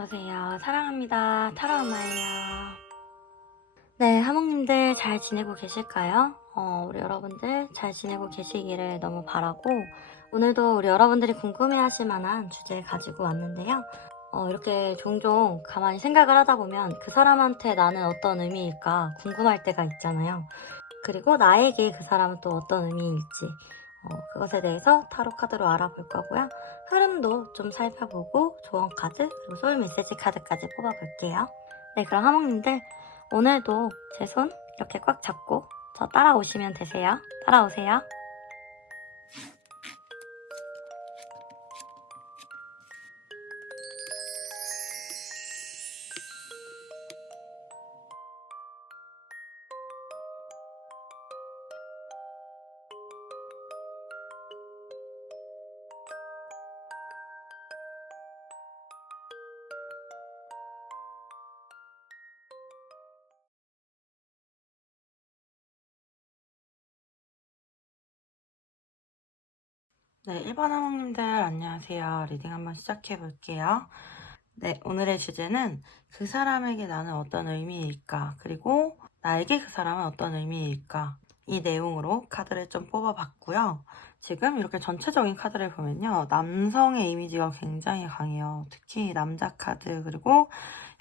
어서오세요. 사랑합니다. 타로엄마예요. 네, 하몽님들 잘 지내고 계실까요? 우리 여러분들 잘 지내고 계시기를 너무 바라고, 오늘도 우리 여러분들이 궁금해하실 만한 주제 가지고 왔는데요. 이렇게 종종 가만히 생각을 하다 보면 그 사람한테 나는 어떤 의미일까 궁금할 때가 있잖아요. 그리고 나에게 그 사람은 또 어떤 의미일지, 그것에 대해서 타로 카드로 알아볼 거고요. 흐름도 좀 살펴보고 조언 카드 그리고 소울 메시지 카드까지 뽑아볼게요. 네, 그럼 하몽님들 오늘도 제 손 이렇게 꽉 잡고 저 따라오시면 되세요. 따라오세요. 네, 일반 하몽님들 안녕하세요. 리딩 한번 시작해 볼게요. 네, 오늘의 주제는 그 사람에게 나는 어떤 의미일까? 그리고 나에게 그 사람은 어떤 의미일까? 이 내용으로 카드를 좀 뽑아봤고요. 지금 이렇게 전체적인 카드를 보면요. 남성의 이미지가 굉장히 강해요. 특히 남자 카드, 그리고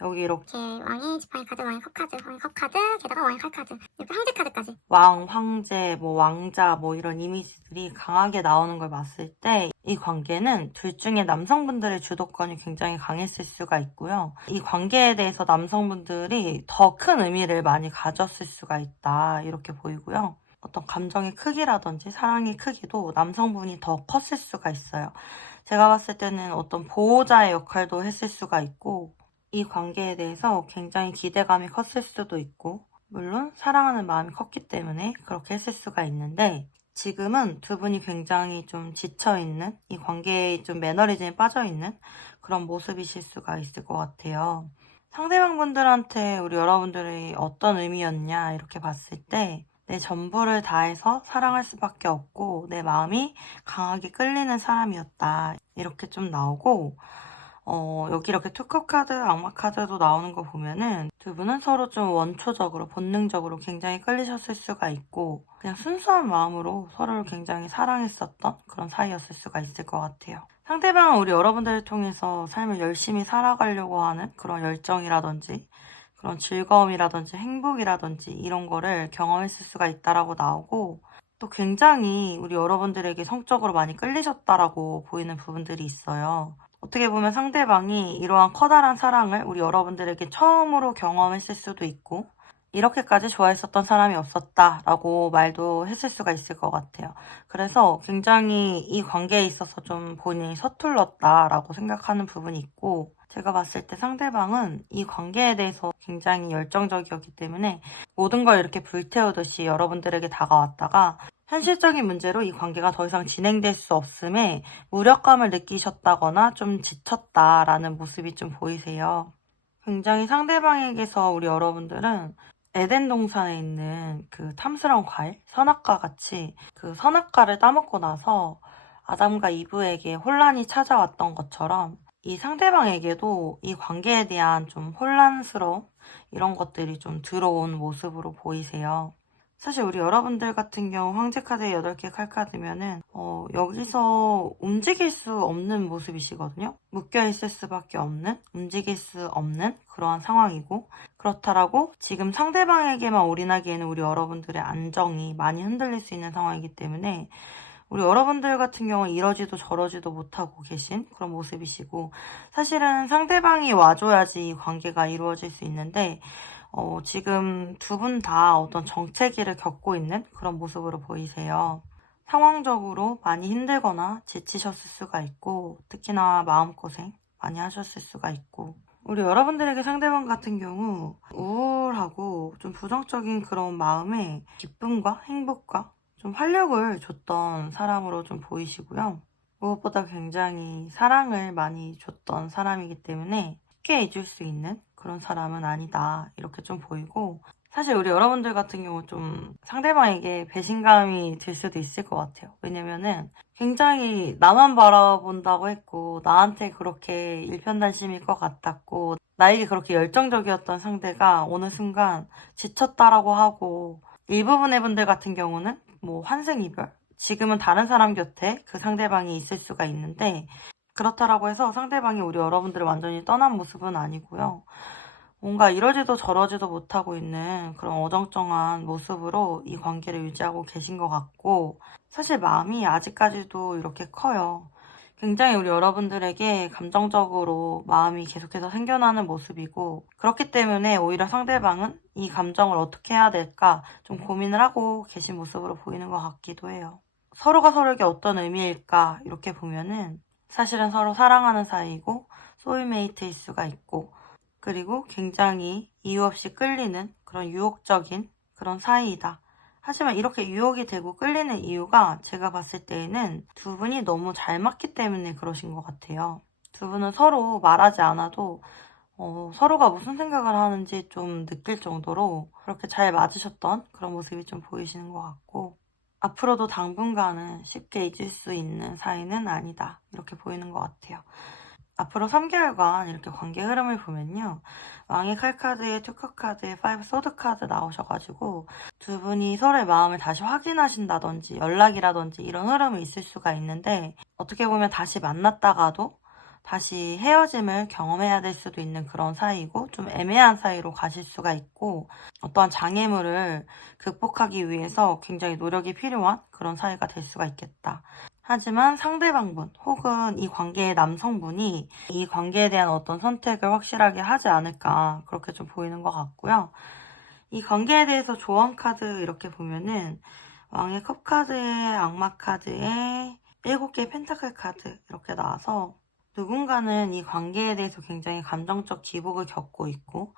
여기 이렇게 왕의 지팡이 카드, 왕의 컵 카드, 왕의 컵 카드, 게다가 왕의 칼 카드, 이렇게 황제 카드까지. 왕, 황제, 뭐 왕자, 뭐 이런 이미지들이 강하게 나오는 걸 봤을 때 이 관계는 둘 중에 남성분들의 주도권이 굉장히 강했을 수가 있고요. 이 관계에 대해서 남성분들이 더 큰 의미를 많이 가졌을 수가 있다, 이렇게 보이고요. 어떤 감정의 크기라든지 사랑의 크기도 남성분이 더 컸을 수가 있어요. 제가 봤을 때는 어떤 보호자의 역할도 했을 수가 있고, 이 관계에 대해서 굉장히 기대감이 컸을 수도 있고, 물론 사랑하는 마음이 컸기 때문에 그렇게 했을 수가 있는데, 지금은 두 분이 굉장히 좀 지쳐있는, 이 관계에 좀 매너리즘에 빠져있는 그런 모습이실 수가 있을 것 같아요. 상대방 분들한테 우리 여러분들이 어떤 의미였냐 이렇게 봤을 때, 내 전부를 다해서 사랑할 수밖에 없고 내 마음이 강하게 끌리는 사람이었다, 이렇게 좀 나오고, 여기 이렇게 투컵 카드, 악마 카드도 나오는 거 보면은 두 분은 서로 좀 원초적으로, 본능적으로 굉장히 끌리셨을 수가 있고, 그냥 순수한 마음으로 서로를 굉장히 사랑했었던 그런 사이였을 수가 있을 것 같아요. 상대방은 우리 여러분들을 통해서 삶을 열심히 살아가려고 하는 그런 열정이라든지 그런 즐거움이라든지 행복이라든지 이런 거를 경험했을 수가 있다라고 나오고, 또 굉장히 우리 여러분들에게 성적으로 많이 끌리셨다라고 보이는 부분들이 있어요. 어떻게 보면 상대방이 이러한 커다란 사랑을 우리 여러분들에게 처음으로 경험했을 수도 있고, 이렇게까지 좋아했었던 사람이 없었다라고 말도 했을 수가 있을 것 같아요. 그래서 굉장히 이 관계에 있어서 좀 본인이 서툴렀다라고 생각하는 부분이 있고, 제가 봤을 때 상대방은 이 관계에 대해서 굉장히 열정적이었기 때문에 모든 걸 이렇게 불태우듯이 여러분들에게 다가왔다가 현실적인 문제로 이 관계가 더 이상 진행될 수 없음에 무력감을 느끼셨다거나 좀 지쳤다라는 모습이 좀 보이세요. 굉장히 상대방에게서 우리 여러분들은 에덴 동산에 있는 그 탐스러운 과일, 선악과 같이 그 선악과를 따먹고 나서 아담과 이브에게 혼란이 찾아왔던 것처럼 이 상대방에게도 이 관계에 대한 좀 혼란스러움, 이런 것들이 좀 들어온 모습으로 보이세요. 사실 우리 여러분들 같은 경우 황제 카드에 8개 칼카드면은 여기서 움직일 수 없는 모습이시거든요. 묶여있을 수밖에 없는, 움직일 수 없는 그러한 상황이고, 그렇다라고 지금 상대방에게만 올인하기에는 우리 여러분들의 안정이 많이 흔들릴 수 있는 상황이기 때문에 우리 여러분들 같은 경우는 이러지도 저러지도 못하고 계신 그런 모습이시고, 사실은 상대방이 와줘야지 이 관계가 이루어질 수 있는데 지금 두 분 다 어떤 정체기를 겪고 있는 그런 모습으로 보이세요. 상황적으로 많이 힘들거나 지치셨을 수가 있고, 특히나 마음고생 많이 하셨을 수가 있고, 우리 여러분들에게 상대방 같은 경우 우울하고 좀 부정적인 그런 마음에 기쁨과 행복과 좀 활력을 줬던 사람으로 좀 보이시고요. 무엇보다 굉장히 사랑을 많이 줬던 사람이기 때문에 쉽게 잊을 수 있는 그런 사람은 아니다, 이렇게 좀 보이고, 사실 우리 여러분들 같은 경우 좀 상대방에게 배신감이 들 수도 있을 것 같아요. 왜냐면은 굉장히 나만 바라본다고 했고, 나한테 그렇게 일편단심일 것 같았고, 나에게 그렇게 열정적이었던 상대가 어느 순간 지쳤다라고 하고, 일부분의 분들 같은 경우는 뭐 환승이별? 지금은 다른 사람 곁에 그 상대방이 있을 수가 있는데, 그렇다라고 해서 상대방이 우리 여러분들을 완전히 떠난 모습은 아니고요. 뭔가 이러지도 저러지도 못하고 있는 그런 어정쩡한 모습으로 이 관계를 유지하고 계신 것 같고, 사실 마음이 아직까지도 이렇게 커요. 굉장히 우리 여러분들에게 감정적으로 마음이 계속해서 생겨나는 모습이고, 그렇기 때문에 오히려 상대방은 이 감정을 어떻게 해야 될까 좀 고민을 하고 계신 모습으로 보이는 것 같기도 해요. 서로가 서로에게 어떤 의미일까 이렇게 보면은 사실은 서로 사랑하는 사이이고 소울메이트일 수가 있고, 그리고 굉장히 이유 없이 끌리는 그런 유혹적인 그런 사이이다. 하지만 이렇게 유혹이 되고 끌리는 이유가 제가 봤을 때에는 두 분이 너무 잘 맞기 때문에 그러신 것 같아요. 두 분은 서로 말하지 않아도 서로가 무슨 생각을 하는지 좀 느낄 정도로 그렇게 잘 맞으셨던 그런 모습이 좀 보이시는 것 같고, 앞으로도 당분간은 쉽게 잊을 수 있는 사이는 아니다. 이렇게 보이는 것 같아요. 앞으로 3개월간 이렇게 관계 흐름을 보면요. 왕의 칼카드에 투커 카드에 파이브 소드 카드 나오셔가지고 두 분이 서로의 마음을 다시 확인하신다든지 연락이라든지 이런 흐름이 있을 수가 있는데, 어떻게 보면 다시 만났다가도 다시 헤어짐을 경험해야 될 수도 있는 그런 사이고, 좀 애매한 사이로 가실 수가 있고, 어떠한 장애물을 극복하기 위해서 굉장히 노력이 필요한 그런 사이가 될 수가 있겠다. 하지만 상대방분 혹은 이 관계의 남성분이 이 관계에 대한 어떤 선택을 확실하게 하지 않을까 그렇게 좀 보이는 것 같고요. 이 관계에 대해서 조언 카드 이렇게 보면은 왕의 컵 카드에 악마 카드에 7개의 펜타클 카드 이렇게 나와서, 누군가는 이 관계에 대해서 굉장히 감정적 기복을 겪고 있고,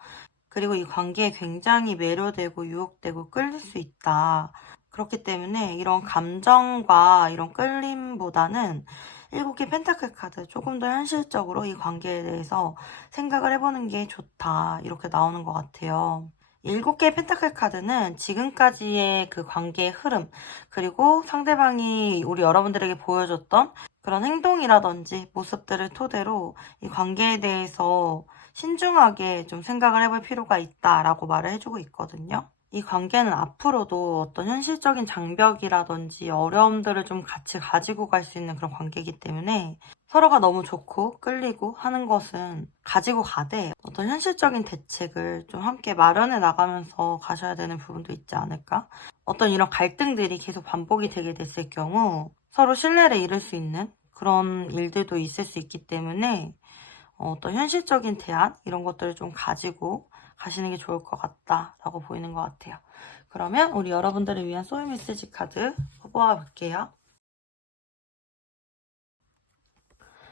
그리고 이 관계에 굉장히 매료되고 유혹되고 끌릴 수 있다. 그렇기 때문에 이런 감정과 이런 끌림보다는 7개 펜타클 카드 조금 더 현실적으로 이 관계에 대해서 생각을 해보는 게 좋다. 이렇게 나오는 것 같아요. 7개의 펜타클 카드는 지금까지의 그 관계의 흐름, 그리고 상대방이 우리 여러분들에게 보여줬던 그런 행동이라든지 모습들을 토대로 이 관계에 대해서 신중하게 좀 생각을 해볼 필요가 있다라고 말을 해주고 있거든요. 이 관계는 앞으로도 어떤 현실적인 장벽이라든지 어려움들을 좀 같이 가지고 갈 수 있는 그런 관계이기 때문에, 서로가 너무 좋고 끌리고 하는 것은 가지고 가되 어떤 현실적인 대책을 좀 함께 마련해 나가면서 가셔야 되는 부분도 있지 않을까? 어떤 이런 갈등들이 계속 반복이 되게 됐을 경우 서로 신뢰를 잃을 수 있는 그런 일들도 있을 수 있기 때문에, 어떤 현실적인 대안 이런 것들을 좀 가지고 가시는 게 좋을 것 같다라고 보이는 것 같아요. 그러면 우리 여러분들을 위한 소울 메시지 카드 뽑아 볼게요.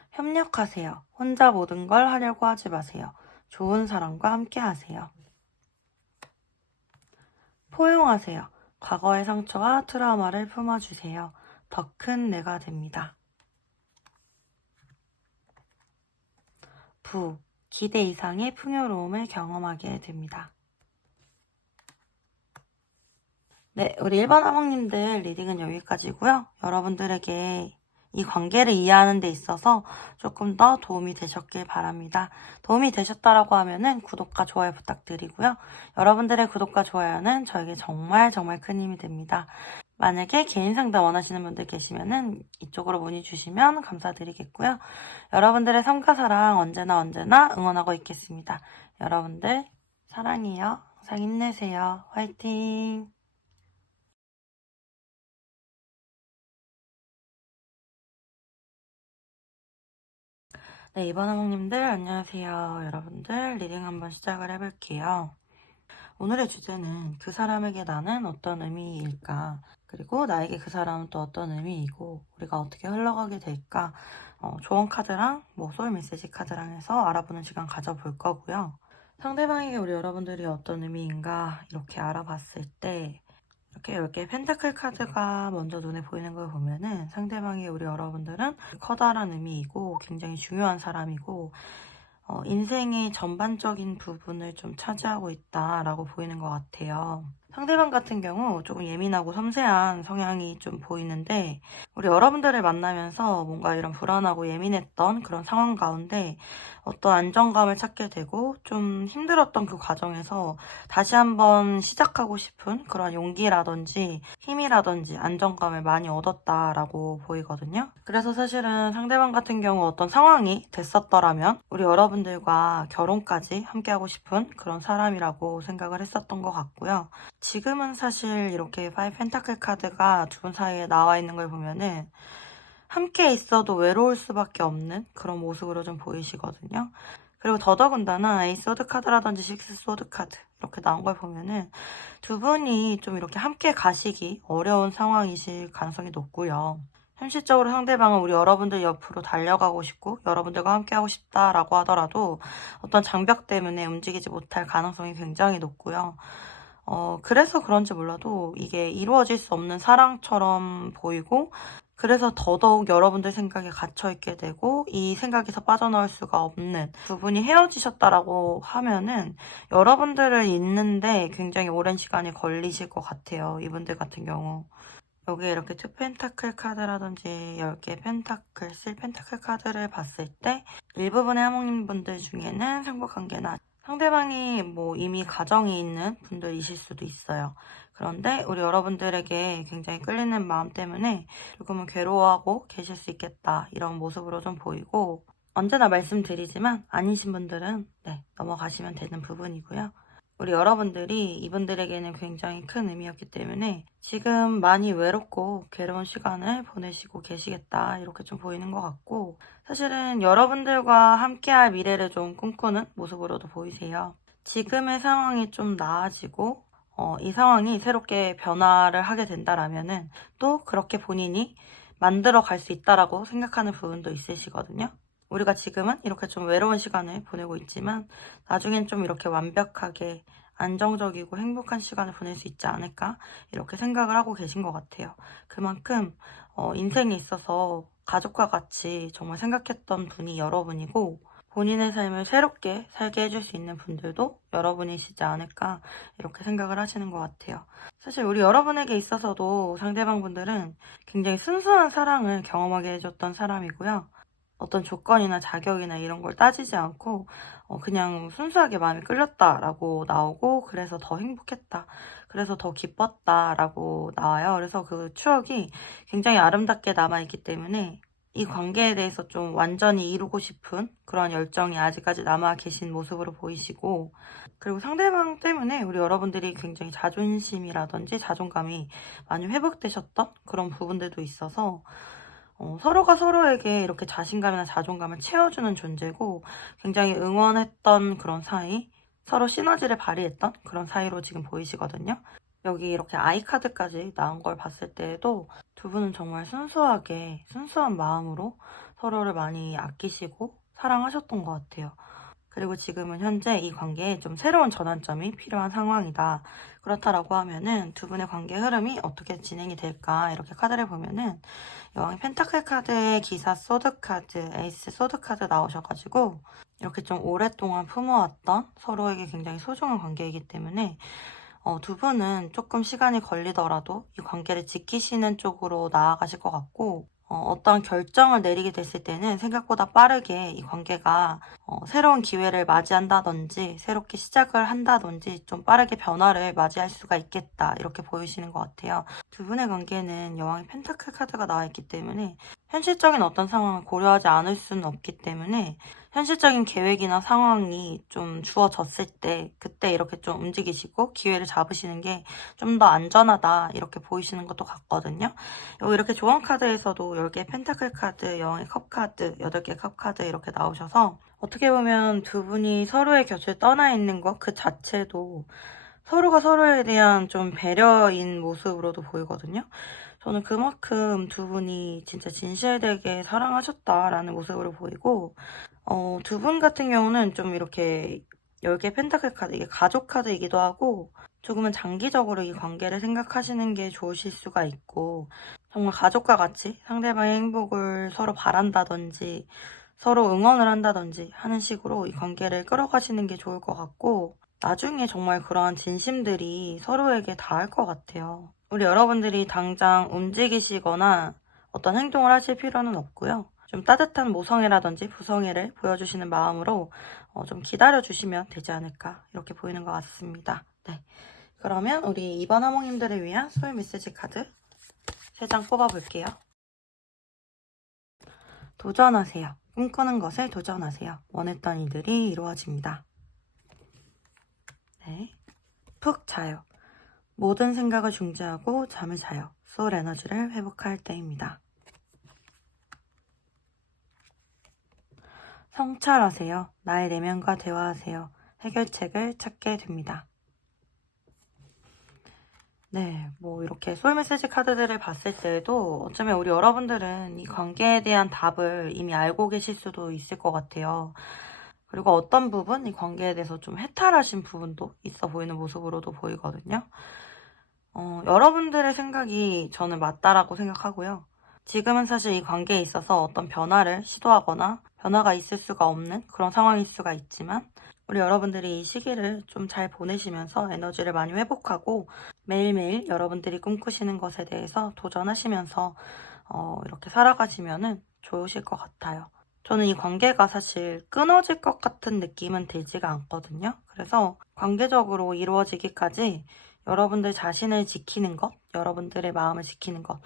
협력하세요. 혼자 모든 걸 하려고 하지 마세요. 좋은 사람과 함께 하세요. 포용하세요. 과거의 상처와 트라우마를 품어주세요. 더 큰 내가 됩니다. 부, 기대 이상의 풍요로움을 경험하게 됩니다. 네, 우리 1번 하모님들 리딩은 여기까지고요. 여러분들에게 이 관계를 이해하는 데 있어서 조금 더 도움이 되셨길 바랍니다. 도움이 되셨다라고 하면은 구독과 좋아요 부탁드리고요. 여러분들의 구독과 좋아요는 저에게 정말 정말 큰 힘이 됩니다. 만약에 개인 상담 원하시는 분들 계시면은 이쪽으로 문의 주시면 감사드리겠고요. 여러분들의 삶과 사랑 언제나 응원하고 있겠습니다. 여러분들 사랑해요. 항상 힘내세요. 화이팅! 네, 이번 항목님들 안녕하세요. 여러분들 리딩 한번 시작을 해볼게요. 오늘의 주제는 그 사람에게 나는 어떤 의미일까? 그리고 나에게 그 사람은 또 어떤 의미이고 우리가 어떻게 흘러가게 될까? 조언 카드랑 소울 메시지 카드랑 해서 알아보는 시간 가져볼 거고요. 상대방에게 우리 여러분들이 어떤 의미인가 이렇게 알아봤을 때, 이렇게 10개의 펜타클 카드가 먼저 눈에 보이는 걸 보면은 상대방이 우리 여러분들은 커다란 의미이고 굉장히 중요한 사람이고, 인생의 전반적인 부분을 좀 차지하고 있다라고 보이는 것 같아요. 상대방 같은 경우 조금 예민하고 섬세한 성향이 좀 보이는데 우리 여러분들을 만나면서 뭔가 이런 불안하고 예민했던 그런 상황 가운데 어떤 안정감을 찾게 되고 좀 힘들었던 그 과정에서 다시 한번 시작하고 싶은 그런 용기라든지 힘이라든지 안정감을 많이 얻었다라고 보이거든요. 그래서 사실은 상대방 같은 경우 어떤 상황이 됐었더라면 우리 여러분들과 결혼까지 함께하고 싶은 그런 사람이라고 생각을 했었던 것 같고요. 지금은 사실 이렇게 파이 펜타클 카드가 두 분 사이에 나와 있는 걸 보면은 함께 있어도 외로울 수밖에 없는 그런 모습으로 좀 보이시거든요. 그리고 더더군다나 에이스 소드 카드라든지 식스 소드 카드 이렇게 나온 걸 보면은 두 분이 좀 이렇게 함께 가시기 어려운 상황이실 가능성이 높고요. 현실적으로 상대방은 우리 여러분들 옆으로 달려가고 싶고 여러분들과 함께하고 싶다라고 하더라도 어떤 장벽 때문에 움직이지 못할 가능성이 굉장히 높고요. 그래서 그런지 몰라도 이게 이루어질 수 없는 사랑처럼 보이고 그래서 더더욱 여러분들 생각에 갇혀있게 되고 이 생각에서 빠져나올 수가 없는 두 분이 헤어지셨다라고 하면은 여러분들을 잊는데 굉장히 오랜 시간이 걸리실 것 같아요. 이분들 같은 경우. 여기에 이렇게 투 펜타클 카드라든지 10개 펜타클, 3 펜타클 카드를 봤을 때 일부분의 하모님분들 중에는 상부관계나 상대방이 뭐 이미 가정이 있는 분들이실 수도 있어요. 그런데 우리 여러분들에게 굉장히 끌리는 마음 때문에 조금은 괴로워하고 계실 수 있겠다 이런 모습으로 좀 보이고 언제나 말씀드리지만 아니신 분들은 넘어가시면 되는 부분이고요. 우리 여러분들이 이분들에게는 굉장히 큰 의미였기 때문에 지금 많이 외롭고 괴로운 시간을 보내시고 계시겠다 이렇게 좀 보이는 것 같고 사실은 여러분들과 함께할 미래를 좀 꿈꾸는 모습으로도 보이세요. 지금의 상황이 좀 나아지고 이 상황이 새롭게 변화를 하게 된다라면은 또 그렇게 본인이 만들어 갈 수 있다라고 생각하는 부분도 있으시거든요. 우리가 지금은 이렇게 좀 외로운 시간을 보내고 있지만 나중엔 좀 이렇게 완벽하게 안정적이고 행복한 시간을 보낼 수 있지 않을까 이렇게 생각을 하고 계신 것 같아요. 그만큼 인생에 있어서 가족과 같이 정말 생각했던 분이 여러분이고 본인의 삶을 새롭게 살게 해줄 수 있는 분들도 여러분이시지 않을까 이렇게 생각을 하시는 것 같아요. 사실 우리 여러분에게 있어서도 상대방 분들은 굉장히 순수한 사랑을 경험하게 해줬던 사람이고요. 어떤 조건이나 자격이나 이런 걸 따지지 않고 그냥 순수하게 마음이 끌렸다라고 나오고 그래서 더 행복했다. 그래서 더 기뻤다라고 나와요. 그래서 그 추억이 굉장히 아름답게 남아있기 때문에 이 관계에 대해서 좀 완전히 이루고 싶은 그런 열정이 아직까지 남아 계신 모습으로 보이시고 그리고 상대방 때문에 우리 여러분들이 굉장히 자존심이라든지 자존감이 많이 회복되셨던 그런 부분들도 있어서 서로가 서로에게 이렇게 자신감이나 자존감을 채워주는 존재고 굉장히 응원했던 그런 사이, 서로 시너지를 발휘했던 그런 사이로 지금 보이시거든요. 여기 이렇게 아이카드까지 나온 걸 봤을 때에도 두 분은 정말 순수하게, 순수한 마음으로 서로를 많이 아끼시고 사랑하셨던 것 같아요. 그리고 지금은 현재 이 관계에 좀 새로운 전환점이 필요한 상황이다. 그렇다라고 하면은 두 분의 관계 흐름이 어떻게 진행이 될까 이렇게 카드를 보면은 여왕의 펜타클 카드에 기사 소드 카드, 에이스 소드 카드 나오셔가지고 이렇게 좀 오랫동안 품어왔던 서로에게 굉장히 소중한 관계이기 때문에 두 분은 조금 시간이 걸리더라도 이 관계를 지키시는 쪽으로 나아가실 것 같고 어떤 결정을 내리게 됐을 때는 생각보다 빠르게 이 관계가 새로운 기회를 맞이한다든지 새롭게 시작을 한다든지 좀 빠르게 변화를 맞이할 수가 있겠다 이렇게 보이시는 것 같아요. 두 분의 관계는 여왕의 펜타클 카드가 나와 있기 때문에 현실적인 어떤 상황을 고려하지 않을 수는 없기 때문에 현실적인 계획이나 상황이 좀 주어졌을 때 그때 이렇게 좀 움직이시고 기회를 잡으시는 게 좀 더 안전하다 이렇게 보이시는 것도 같거든요. 이렇게 조언 카드에서도 10개 펜타클 카드, 여왕의 컵 카드, 8개 컵 카드 이렇게 나오셔서 어떻게 보면 두 분이 서로의 곁을 떠나 있는 것 그 자체도 서로가 서로에 대한 좀 배려인 모습으로도 보이거든요. 저는 그만큼 두 분이 진짜 진실되게 사랑하셨다라는 모습으로 보이고 두 분 같은 경우는 좀 이렇게 10개 펜타클 카드, 이게 가족 카드이기도 하고 조금은 장기적으로 이 관계를 생각하시는 게 좋으실 수가 있고 정말 가족과 같이 상대방의 행복을 서로 바란다든지 서로 응원을 한다든지 하는 식으로 이 관계를 끌어가시는 게 좋을 것 같고, 나중에 정말 그러한 진심들이 서로에게 닿을 것 같아요. 우리 여러분들이 당장 움직이시거나 어떤 행동을 하실 필요는 없고요. 좀 따뜻한 모성애라든지 부성애를 보여주시는 마음으로 좀 기다려주시면 되지 않을까 이렇게 보이는 것 같습니다. 네, 그러면 우리 이번 하모님들을 위한 소울 메시지 카드 3장 뽑아볼게요. 도전하세요. 꿈꾸는 것을 도전하세요. 원했던 일들이 이루어집니다. 네, 푹 자요. 모든 생각을 중지하고 잠을 자요. 소울 에너지를 회복할 때입니다. 성찰하세요. 나의 내면과 대화하세요. 해결책을 찾게 됩니다. 네, 뭐 이렇게 소울 메시지 카드들을 봤을 때에도 어쩌면 우리 여러분들은 이 관계에 대한 답을 이미 알고 계실 수도 있을 것 같아요. 그리고 어떤 부분, 이 관계에 대해서 좀 해탈하신 부분도 있어 보이는 모습으로도 보이거든요. 여러분들의 생각이 저는 맞다라고 생각하고요. 지금은 사실 이 관계에 있어서 어떤 변화를 시도하거나 변화가 있을 수가 없는 그런 상황일 수가 있지만, 우리 여러분들이 이 시기를 좀 잘 보내시면서 에너지를 많이 회복하고 매일매일 여러분들이 꿈꾸시는 것에 대해서 도전하시면서 이렇게 살아가시면은 좋으실 것 같아요. 저는 이 관계가 사실 끊어질 것 같은 느낌은 들지가 않거든요. 그래서 관계적으로 이루어지기까지 여러분들 자신을 지키는 것, 여러분들의 마음을 지키는 것,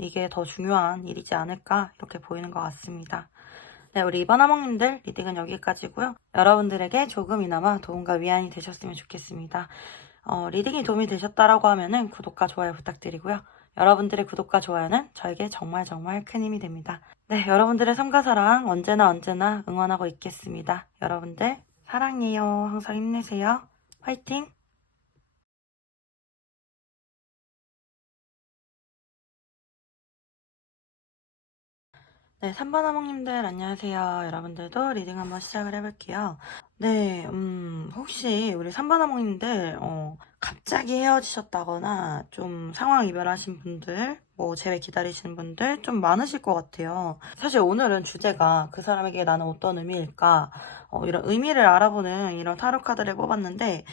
이게 더 중요한 일이지 않을까 이렇게 보이는 것 같습니다. 네, 우리 이번 하몽님들 리딩은 여기까지고요. 여러분들에게 조금이나마 도움과 위안이 되셨으면 좋겠습니다. 리딩이 도움이 되셨다라고 하면은 구독과 좋아요 부탁드리고요. 여러분들의 구독과 좋아요는 저에게 정말 큰 힘이 됩니다. 네, 여러분들의 삶과 사랑 언제나 응원하고 있겠습니다. 여러분들 사랑해요. 항상 힘내세요. 화이팅! 네, 3번 하몽님들 안녕하세요. 여러분들도 리딩 한번 시작을 해볼게요. 네, 혹시 우리 3번 하몽님들 갑자기 헤어지셨다거나 좀 상황 이별하신 분들, 뭐 재회 기다리시는 분들 좀 많으실 것 같아요. 사실 오늘은 주제가 그 사람에게 나는 어떤 의미일까, 이런 의미를 알아보는 이런 타로 카드를 뽑았는데,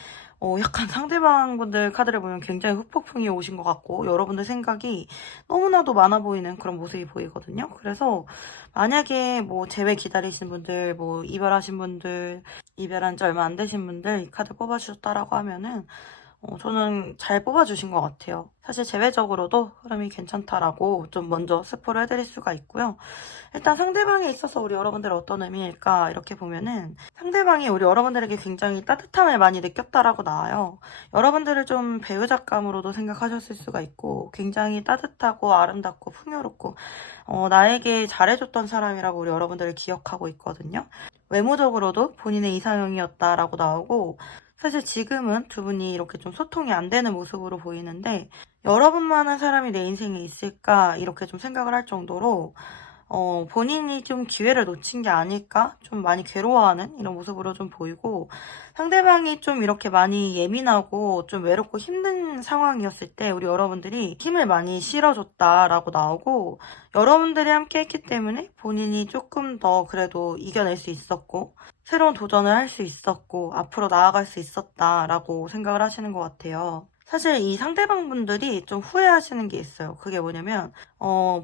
약간 상대방 분들 카드를 보면 굉장히 후폭풍이 오신 것 같고 여러분들 생각이 너무나도 많아 보이는 그런 모습이 보이거든요. 그래서 만약에 뭐 재회 기다리시는 분들, 뭐 이별하신 분들, 이별한 지 얼마 안 되신 분들 이 카드 뽑아주셨다라고 하면은 저는 잘 뽑아주신 것 같아요. 사실 제외적으로도 흐름이 괜찮다라고 좀 먼저 스포를 해드릴 수가 있고요. 일단 상대방에 있어서 우리 여러분들 어떤 의미일까 이렇게 보면은 상대방이 우리 여러분들에게 굉장히 따뜻함을 많이 느꼈다라고 나와요. 여러분들을 좀 배우자감으로도 생각하셨을 수가 있고 굉장히 따뜻하고 아름답고 풍요롭고 나에게 잘해줬던 사람이라고 우리 여러분들을 기억하고 있거든요. 외모적으로도 본인의 이상형이었다라고 나오고, 사실 지금은 두 분이 이렇게 좀 소통이 안 되는 모습으로 보이는데 여러분만한 사람이 내 인생에 있을까 이렇게 좀 생각을 할 정도로 본인이 좀 기회를 놓친 게 아닐까? 좀 많이 괴로워하는 이런 모습으로 좀 보이고, 상대방이 좀 이렇게 많이 예민하고 좀 외롭고 힘든 상황이었을 때 우리 여러분들이 힘을 많이 실어줬다라고 나오고, 여러분들이 함께 했기 때문에 본인이 조금 더 그래도 이겨낼 수 있었고, 새로운 도전을 할 수 있었고, 앞으로 나아갈 수 있었다라고 생각을 하시는 것 같아요. 사실 이 상대방 분들이 좀 후회하시는 게 있어요. 그게 뭐냐면,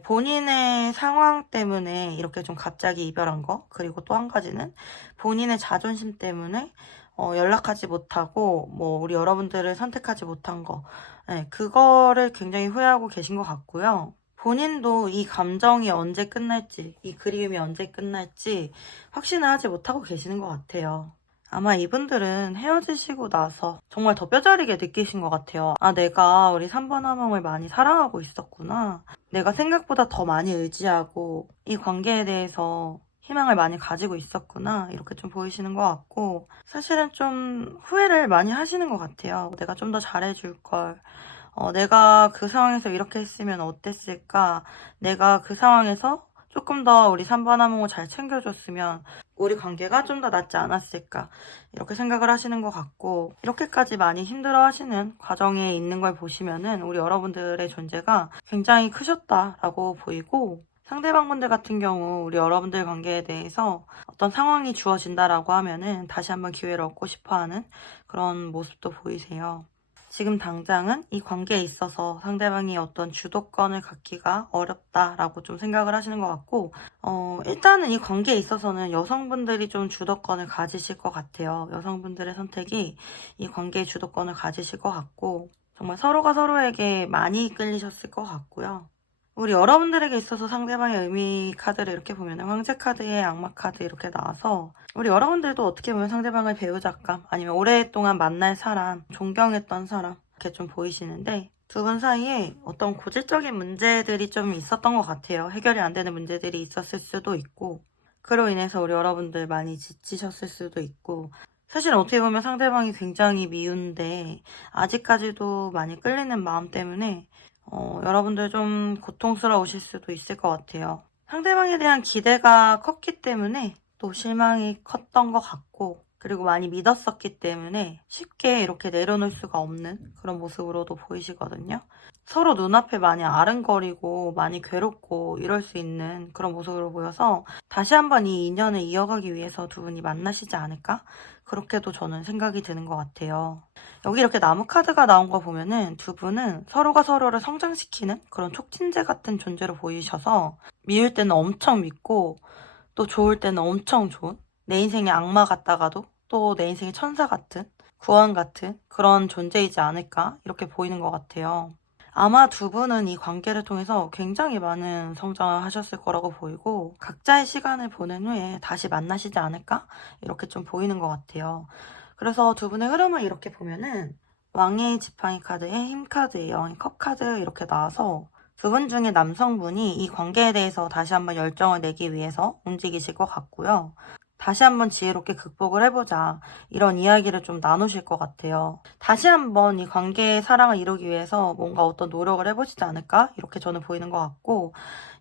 본인의 상황 때문에 이렇게 좀 갑자기 이별한 거, 그리고 또 한 가지는 본인의 자존심 때문에 연락하지 못하고, 뭐, 우리 여러분들을 선택하지 못한 거, 네, 그거를 굉장히 후회하고 계신 것 같고요. 본인도 이 감정이 언제 끝날지, 이 그리움이 언제 끝날지 확신을 하지 못하고 계시는 것 같아요. 아마 이분들은 헤어지시고 나서 정말 더 뼈저리게 느끼신 것 같아요. 아, 내가 우리 3번 하몽을 많이 사랑하고 있었구나. 내가 생각보다 더 많이 의지하고 이 관계에 대해서 희망을 많이 가지고 있었구나. 이렇게 좀 보이시는 것 같고, 사실은 좀 후회를 많이 하시는 것 같아요. 내가 좀 더 잘해줄 걸. 내가 그 상황에서 이렇게 했으면 어땠을까? 내가 그 상황에서 조금 더 우리 3번 하몽을 잘 챙겨줬으면 우리 관계가 좀 더 낫지 않았을까? 이렇게 생각을 하시는 것 같고, 이렇게까지 많이 힘들어 하시는 과정에 있는 걸 보시면은 우리 여러분들의 존재가 굉장히 크셨다라고 보이고, 상대방분들 같은 경우 우리 여러분들 관계에 대해서 어떤 상황이 주어진다라고 하면은 다시 한번 기회를 얻고 싶어하는 그런 모습도 보이세요. 지금 당장은 이 관계에 있어서 상대방이 어떤 주도권을 갖기가 어렵다라고 좀 생각을 하시는 것 같고, 일단은 이 관계에 있어서는 여성분들이 좀 주도권을 가지실 것 같아요. 여성분들의 선택이 이 관계의 주도권을 가지실 것 같고, 정말 서로가 서로에게 많이 끌리셨을 것 같고요. 우리 여러분들에게 있어서 상대방의 의미 카드를 이렇게 보면 황제 카드에 악마 카드 이렇게 나와서 우리 여러분들도 어떻게 보면 상대방의 배우자감 아니면 오랫동안 만날 사람, 존경했던 사람 이렇게 좀 보이시는데 두 분 사이에 어떤 고질적인 문제들이 좀 있었던 것 같아요. 해결이 안 되는 문제들이 있었을 수도 있고 그로 인해서 우리 여러분들 많이 지치셨을 수도 있고 사실 어떻게 보면 상대방이 굉장히 미운데 아직까지도 많이 끌리는 마음 때문에 여러분들 좀 고통스러우실 수도 있을 것 같아요. 상대방에 대한 기대가 컸기 때문에 또 실망이 컸던 것 같고 그리고 많이 믿었었기 때문에 쉽게 이렇게 내려놓을 수가 없는 그런 모습으로도 보이시거든요. 서로 눈앞에 많이 아른거리고 많이 괴롭고 이럴 수 있는 그런 모습으로 보여서 다시 한번 이 인연을 이어가기 위해서 두 분이 만나시지 않을까? 그렇게도 저는 생각이 드는 것 같아요. 여기 이렇게 나무 카드가 나온 거 보면은 두 분은 서로가 서로를 성장시키는 그런 촉진제 같은 존재로 보이셔서 미울 때는 엄청 믿고 또 좋을 때는 엄청 좋은 내 인생의 악마 같다가도 또 내 인생의 천사 같은 구원 같은 그런 존재이지 않을까 이렇게 보이는 것 같아요. 아마 두 분은 이 관계를 통해서 굉장히 많은 성장을 하셨을 거라고 보이고 각자의 시간을 보낸 후에 다시 만나시지 않을까 이렇게 좀 보이는 것 같아요. 그래서 두 분의 흐름을 이렇게 보면은 왕의 지팡이 카드에 힘 카드에 왕의 컵 카드 이렇게 나와서 두 분 중에 남성분이 이 관계에 대해서 다시 한번 열정을 내기 위해서 움직이실 것 같고요. 다시 한번 지혜롭게 극복을 해보자 이런 이야기를 좀 나누실 것 같아요. 다시 한번 이 관계의 사랑을 이루기 위해서 뭔가 어떤 노력을 해보시지 않을까 이렇게 저는 보이는 것 같고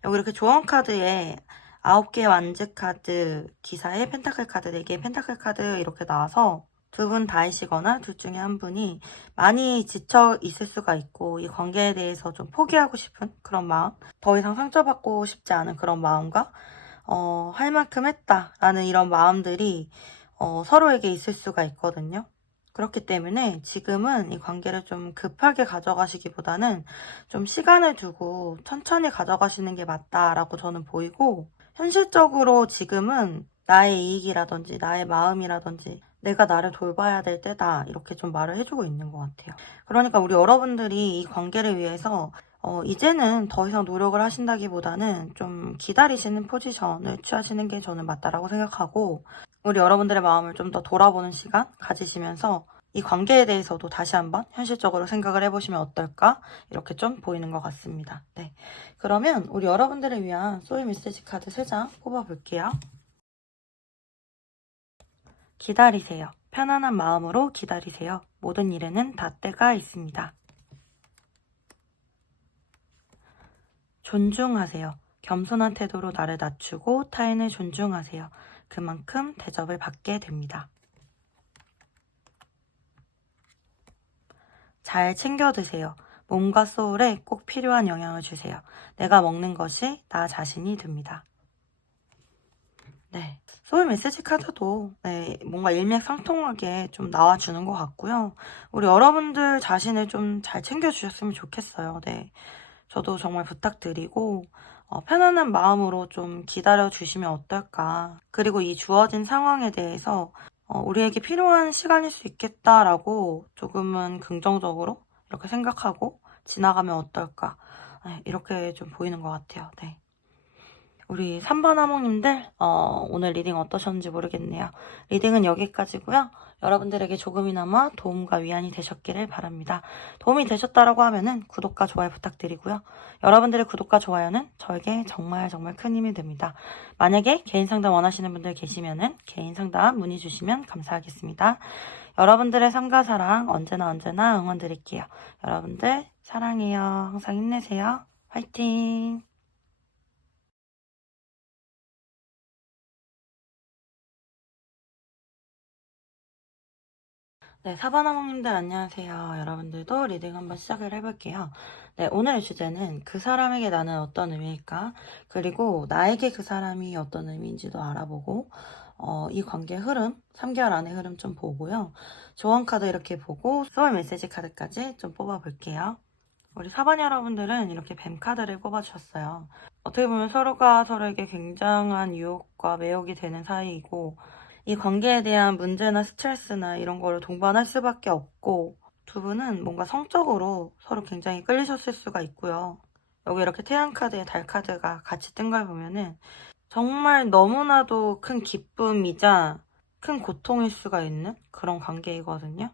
여기 이렇게 조언 카드에 9개의 완즈 카드, 기사에 펜타클 카드, 4개의 펜타클 카드 이렇게 나와서 두 분 다이시거나 둘 중에 한 분이 많이 지쳐 있을 수가 있고 이 관계에 대해서 좀 포기하고 싶은 그런 마음, 더 이상 상처받고 싶지 않은 그런 마음과 할 만큼 했다라는 이런 마음들이 서로에게 있을 수가 있거든요. 그렇기 때문에 지금은 이 관계를 좀 급하게 가져가시기보다는 좀 시간을 두고 천천히 가져가시는 게 맞다라고 저는 보이고 현실적으로 지금은 나의 이익이라든지 나의 마음이라든지 내가 나를 돌봐야 될 때다 이렇게 좀 말을 해주고 있는 것 같아요. 그러니까 우리 여러분들이 이 관계를 위해서 이제는 더 이상 노력을 하신다기보다는 좀 기다리시는 포지션을 취하시는 게 저는 맞다라고 생각하고 우리 여러분들의 마음을 좀 더 돌아보는 시간 가지시면서 이 관계에 대해서도 다시 한번 현실적으로 생각을 해보시면 어떨까? 이렇게 좀 보이는 것 같습니다. 네. 그러면 우리 여러분들을 위한 소울 메시지 카드 3장 뽑아볼게요. 기다리세요. 편안한 마음으로 기다리세요. 모든 일에는 다 때가 있습니다. 존중하세요. 겸손한 태도로 나를 낮추고 타인을 존중하세요. 그만큼 대접을 받게 됩니다. 잘 챙겨 드세요. 몸과 소울에 꼭 필요한 영양을 주세요. 내가 먹는 것이 나 자신이 됩니다. 네. 소울 메시지 카드도 네, 뭔가 일맥상통하게 좀 나와주는 것 같고요. 우리 여러분들 자신을 좀 잘 챙겨주셨으면 좋겠어요. 네. 저도 정말 부탁드리고 편안한 마음으로 좀 기다려주시면 어떨까. 그리고 이 주어진 상황에 대해서 우리에게 필요한 시간일 수 있겠다라고 조금은 긍정적으로 이렇게 생각하고 지나가면 어떨까. 네, 이렇게 좀 보이는 것 같아요. 네. 우리 3번 하모님들 오늘 리딩 어떠셨는지 모르겠네요. 리딩은 여기까지고요. 여러분들에게 조금이나마 도움과 위안이 되셨기를 바랍니다. 도움이 되셨다라고 하면은 구독과 좋아요 부탁드리고요. 여러분들의 구독과 좋아요는 저에게 정말 정말 큰 힘이 됩니다. 만약에 개인 상담 원하시는 분들 계시면은 개인 상담 문의 주시면 감사하겠습니다. 여러분들의 삶과 사랑 언제나 응원 드릴게요. 여러분들 사랑해요. 항상 힘내세요. 화이팅! 네, 사바나몽님들 안녕하세요. 여러분들도 리딩 한번 시작을 해볼게요. 네, 오늘의 주제는 그 사람에게 나는 어떤 의미일까? 그리고 나에게 그 사람이 어떤 의미인지도 알아보고 이 관계의 흐름, 3개월 안의 흐름 좀 보고요. 조언 카드 이렇게 보고 소울 메시지 카드까지 좀 뽑아볼게요. 우리 사반 여러분들은 이렇게 뱀 카드를 뽑아주셨어요. 어떻게 보면 서로가 서로에게 굉장한 유혹과 매혹이 되는 사이이고 이 관계에 대한 문제나 스트레스나 이런 거를 동반할 수밖에 없고 두 분은 뭔가 성적으로 서로 굉장히 끌리셨을 수가 있고요. 여기 이렇게 태양 카드에 달 카드가 같이 뜬 걸 보면은 정말 너무나도 큰 기쁨이자 큰 고통일 수가 있는 그런 관계이거든요.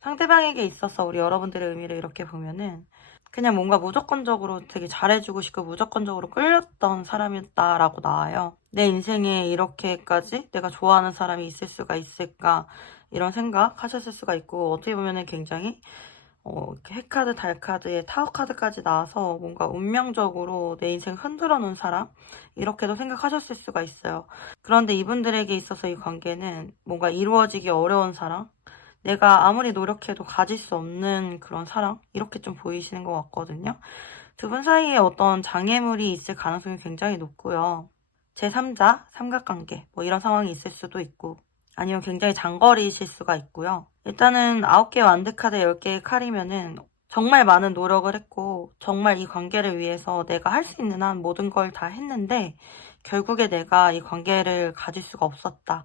상대방에게 있어서 우리 여러분들의 의미를 이렇게 보면은 그냥 뭔가 무조건적으로 되게 잘해주고 싶고 무조건적으로 끌렸던 사람이었다라고 나와요. 내 인생에 이렇게까지 내가 좋아하는 사람이 있을 수가 있을까 이런 생각 하셨을 수가 있고 어떻게 보면은 굉장히 이렇게 해카드, 달카드에 타워카드까지 나와서 뭔가 운명적으로 내 인생 흔들어 놓은 사람 이렇게도 생각하셨을 수가 있어요. 그런데 이분들에게 있어서 이 관계는 뭔가 이루어지기 어려운 사랑 내가 아무리 노력해도 가질 수 없는 그런 사랑? 이렇게 좀 보이시는 것 같거든요. 두 분 사이에 어떤 장애물이 있을 가능성이 굉장히 높고요. 제3자, 삼각관계, 뭐 이런 상황이 있을 수도 있고, 아니면 굉장히 장거리이실 수가 있고요. 일단은 9개 완드카드 10개의 칼이면은 정말 많은 노력을 했고, 정말 이 관계를 위해서 내가 할 수 있는 한 모든 걸 다 했는데, 결국에 내가 이 관계를 가질 수가 없었다.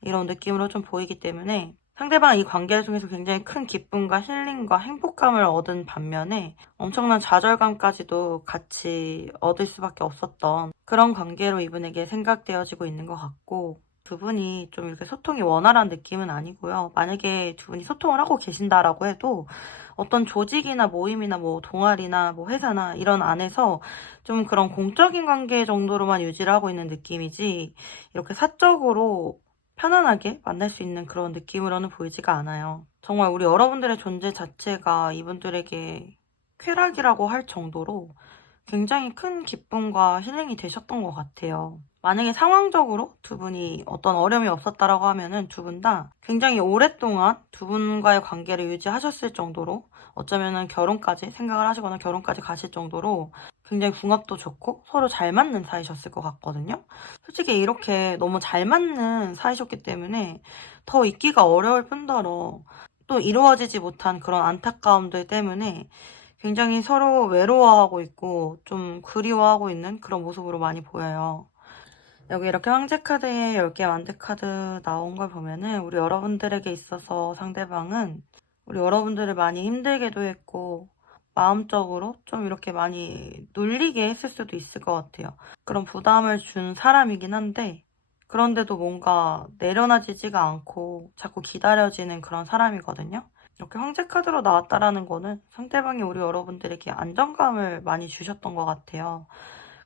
이런 느낌으로 좀 보이기 때문에, 상대방 이 관계를 통해서 굉장히 큰 기쁨과 힐링과 행복감을 얻은 반면에 엄청난 좌절감까지도 같이 얻을 수밖에 없었던 그런 관계로 이분에게 생각되어지고 있는 것 같고 두 분이 좀 이렇게 소통이 원활한 느낌은 아니고요. 만약에 두 분이 소통을 하고 계신다라고 해도 어떤 조직이나 모임이나 뭐 동아리나 뭐 회사나 이런 안에서 좀 그런 공적인 관계 정도로만 유지를 하고 있는 느낌이지 이렇게 사적으로 편안하게 만날 수 있는 그런 느낌으로는 보이지가 않아요. 정말 우리 여러분들의 존재 자체가 이분들에게 쾌락이라고 할 정도로 굉장히 큰 기쁨과 힐링이 되셨던 것 같아요. 만약에 상황적으로 두 분이 어떤 어려움이 없었다라고 하면은 두 분 다 굉장히 오랫동안 두 분과의 관계를 유지하셨을 정도로 어쩌면은 결혼까지 생각을 하시거나 결혼까지 가실 정도로 굉장히 궁합도 좋고 서로 잘 맞는 사이셨을 것 같거든요. 솔직히 이렇게 너무 잘 맞는 사이셨기 때문에 더 있기가 어려울 뿐더러 또 이루어지지 못한 그런 안타까움들 때문에 굉장히 서로 외로워하고 있고 좀 그리워하고 있는 그런 모습으로 많이 보여요. 여기 이렇게 황제 카드에 10개 완드 카드 나온 걸 보면은 우리 여러분들에게 있어서 상대방은 우리 여러분들을 많이 힘들게도 했고 마음적으로 좀 이렇게 많이 눌리게 했을 수도 있을 것 같아요. 그런 부담을 준 사람이긴 한데 그런데도 뭔가 내려놔지지가 않고 자꾸 기다려지는 그런 사람이거든요. 이렇게 황제 카드로 나왔다라는 거는 상대방이 우리 여러분들에게 안정감을 많이 주셨던 것 같아요.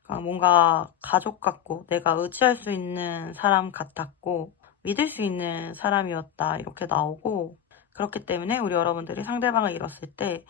그러니까 뭔가 가족 같고 내가 의지할 수 있는 사람 같았고 믿을 수 있는 사람이었다 이렇게 나오고 그렇기 때문에 우리 여러분들이 상대방을 잃었을 때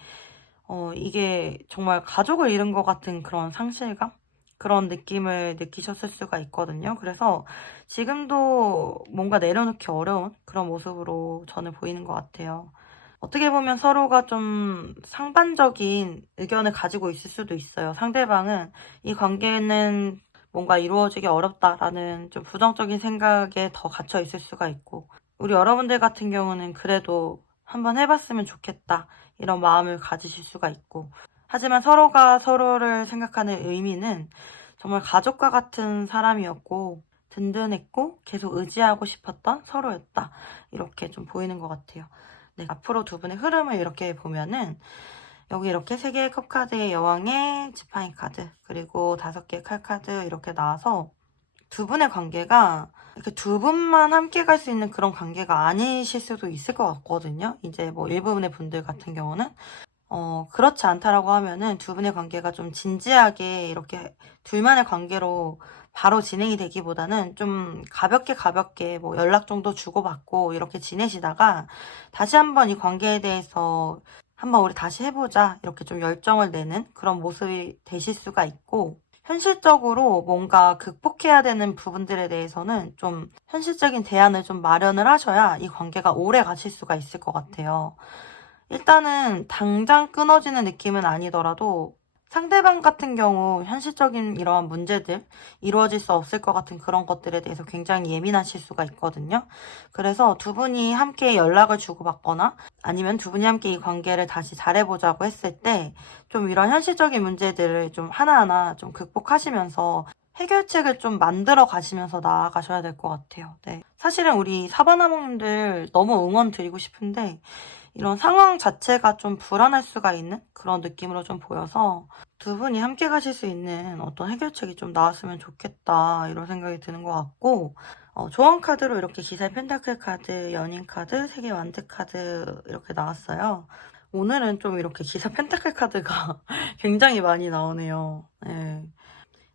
이게 정말 가족을 잃은 것 같은 그런 상실감? 그런 느낌을 느끼셨을 수가 있거든요. 그래서 지금도 뭔가 내려놓기 어려운 그런 모습으로 저는 보이는 것 같아요. 어떻게 보면 서로가 좀 상반적인 의견을 가지고 있을 수도 있어요. 상대방은 이 관계는 뭔가 이루어지기 어렵다라는 좀 부정적인 생각에 더 갇혀 있을 수가 있고, 우리 여러분들 같은 경우는 그래도 한번 해봤으면 좋겠다. 이런 마음을 가지실 수가 있고, 하지만 서로가 서로를 생각하는 의미는 정말 가족과 같은 사람이었고, 든든했고, 계속 의지하고 싶었던 서로였다. 이렇게 좀 보이는 것 같아요. 네, 앞으로 두 분의 흐름을 이렇게 보면은 여기 이렇게 3개의 컵카드의 여왕의 지팡이 카드 그리고 5개의 칼카드 이렇게 나와서 두 분의 관계가 이렇게 두 분만 함께 갈 수 있는 그런 관계가 아니실 수도 있을 것 같거든요. 이제 뭐 일부분의 분들 같은 경우는 그렇지 않다라고 하면은 두 분의 관계가 좀 진지하게 이렇게 둘만의 관계로 바로 진행이 되기보다는 좀 가볍게 뭐 연락 정도 주고받고 이렇게 지내시다가 다시 한번 이 관계에 대해서 한번 우리 다시 해보자 이렇게 좀 열정을 내는 그런 모습이 되실 수가 있고 현실적으로 뭔가 극복해야 되는 부분들에 대해서는 좀 현실적인 대안을 좀 마련을 하셔야 이 관계가 오래 가실 수가 있을 것 같아요. 일단은 당장 끊어지는 느낌은 아니더라도 상대방 같은 경우 현실적인 이러한 문제들, 이루어질 수 없을 것 같은 그런 것들에 대해서 굉장히 예민하실 수가 있거든요. 그래서 두 분이 함께 연락을 주고받거나 아니면 두 분이 함께 이 관계를 다시 잘해보자고 했을 때 좀 이런 현실적인 문제들을 좀 하나하나 좀 극복하시면서 해결책을 좀 만들어 가시면서 나아가셔야 될 것 같아요. 네. 사실은 우리 사바나몽님들 너무 응원 드리고 싶은데 이런 상황 자체가 좀 불안할 수가 있는 그런 느낌으로 좀 보여서 두 분이 함께 가실 수 있는 어떤 해결책이 좀 나왔으면 좋겠다 이런 생각이 드는 것 같고 조언 카드로 이렇게 기사의 펜타클 카드, 연인 카드, 세계 완드 카드 이렇게 나왔어요. 오늘은 좀 이렇게 기사 펜타클 카드가 굉장히 많이 나오네요. 네.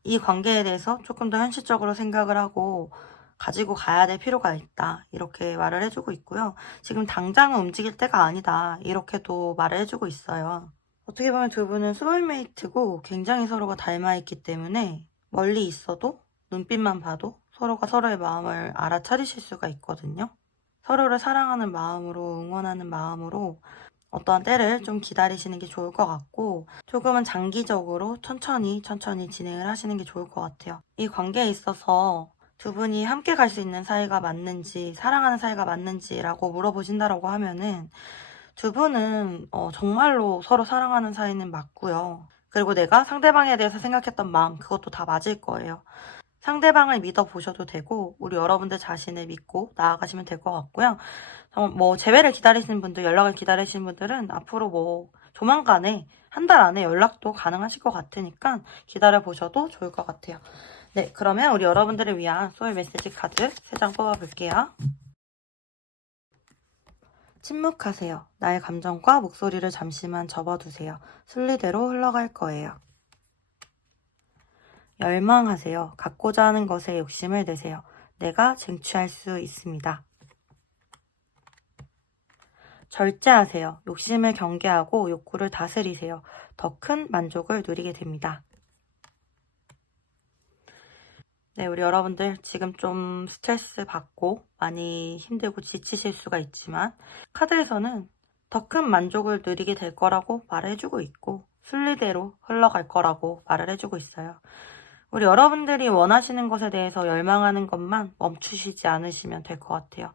이 관계에 대해서 조금 더 현실적으로 생각을 하고 가지고 가야 될 필요가 있다. 이렇게 말을 해주고 있고요. 지금 당장은 움직일 때가 아니다. 이렇게도 말을 해주고 있어요. 어떻게 보면 두 분은 소울메이트고 굉장히 서로가 닮아있기 때문에 멀리 있어도 눈빛만 봐도 서로가 서로의 마음을 알아차리실 수가 있거든요. 서로를 사랑하는 마음으로, 응원하는 마음으로 어떠한 때를 좀 기다리시는 게 좋을 것 같고 조금은 장기적으로 천천히 진행을 하시는 게 좋을 것 같아요. 이 관계에 있어서 두 분이 함께 갈 수 있는 사이가 맞는지 사랑하는 사이가 맞는지라고 물어보신다라고 하면은 두 분은 정말로 서로 사랑하는 사이는 맞고요. 그리고 내가 상대방에 대해서 생각했던 마음 그것도 다 맞을 거예요. 상대방을 믿어보셔도 되고 우리 여러분들 자신을 믿고 나아가시면 될 것 같고요. 뭐 재회를 기다리시는 분들, 연락을 기다리시는 분들은 앞으로 뭐 조만간에 한 달 안에 연락도 가능하실 것 같으니까 기다려보셔도 좋을 것 같아요. 네, 그러면 우리 여러분들을 위한 소울 메시지 카드 3장 뽑아볼게요. 침묵하세요. 나의 감정과 목소리를 잠시만 접어두세요. 순리대로 흘러갈 거예요. 열망하세요. 갖고자 하는 것에 욕심을 내세요. 내가 쟁취할 수 있습니다. 절제하세요. 욕심을 경계하고 욕구를 다스리세요. 더 큰 만족을 누리게 됩니다. 네, 우리 여러분들 지금 좀 스트레스 받고 많이 힘들고 지치실 수가 있지만 카드에서는 더 큰 만족을 누리게 될 거라고 말해주고 있고 순리대로 흘러갈 거라고 말을 해주고 있어요. 우리 여러분들이 원하시는 것에 대해서 열망하는 것만 멈추시지 않으시면 될 것 같아요.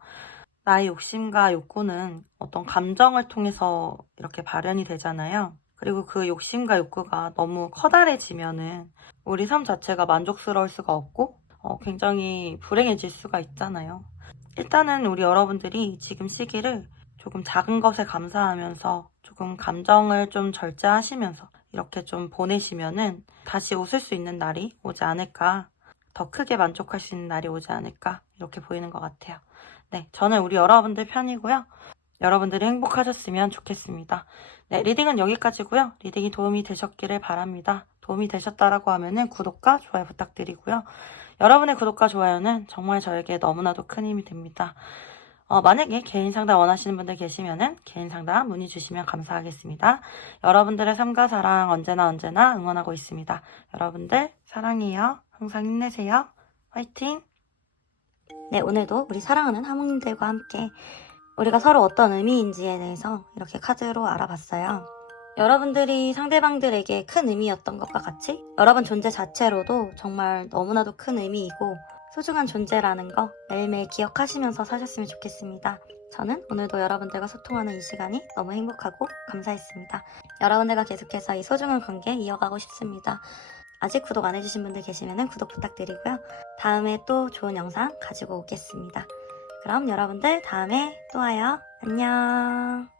나의 욕심과 욕구는 어떤 감정을 통해서 이렇게 발현이 되잖아요. 그리고 그 욕심과 욕구가 너무 커다래지면은 우리 삶 자체가 만족스러울 수가 없고 굉장히 불행해질 수가 있잖아요. 일단은 우리 여러분들이 지금 시기를 조금 작은 것에 감사하면서 조금 감정을 좀 절제하시면서 이렇게 좀 보내시면은 다시 웃을 수 있는 날이 오지 않을까, 더 크게 만족할 수 있는 날이 오지 않을까 이렇게 보이는 것 같아요. 네, 저는 우리 여러분들 편이고요. 여러분들이 행복하셨으면 좋겠습니다. 네, 리딩은 여기까지고요. 리딩이 도움이 되셨기를 바랍니다. 도움이 되셨다라고 하면은 구독과 좋아요 부탁드리고요. 여러분의 구독과 좋아요는 정말 저에게 너무나도 큰 힘이 됩니다. 만약에 개인 상담 원하시는 분들 계시면은 개인 상담 문의 주시면 감사하겠습니다. 여러분들의 삶과 사랑 언제나 응원하고 있습니다. 여러분들 사랑해요. 항상 힘내세요. 화이팅! 네, 오늘도 우리 사랑하는 하모님들과 함께 우리가 서로 어떤 의미인지에 대해서 이렇게 카드로 알아봤어요. 여러분들이 상대방들에게 큰 의미였던 것과 같이 여러분 존재 자체로도 정말 너무나도 큰 의미이고 소중한 존재라는 거 매일매일 기억하시면서 사셨으면 좋겠습니다. 저는 오늘도 여러분들과 소통하는 이 시간이 너무 행복하고 감사했습니다. 여러분들과 계속해서 이 소중한 관계 이어가고 싶습니다. 아직 구독 안 해주신 분들 계시면 구독 부탁드리고요. 다음에 또 좋은 영상 가지고 오겠습니다. 그럼 여러분들 다음에 또 와요. 안녕.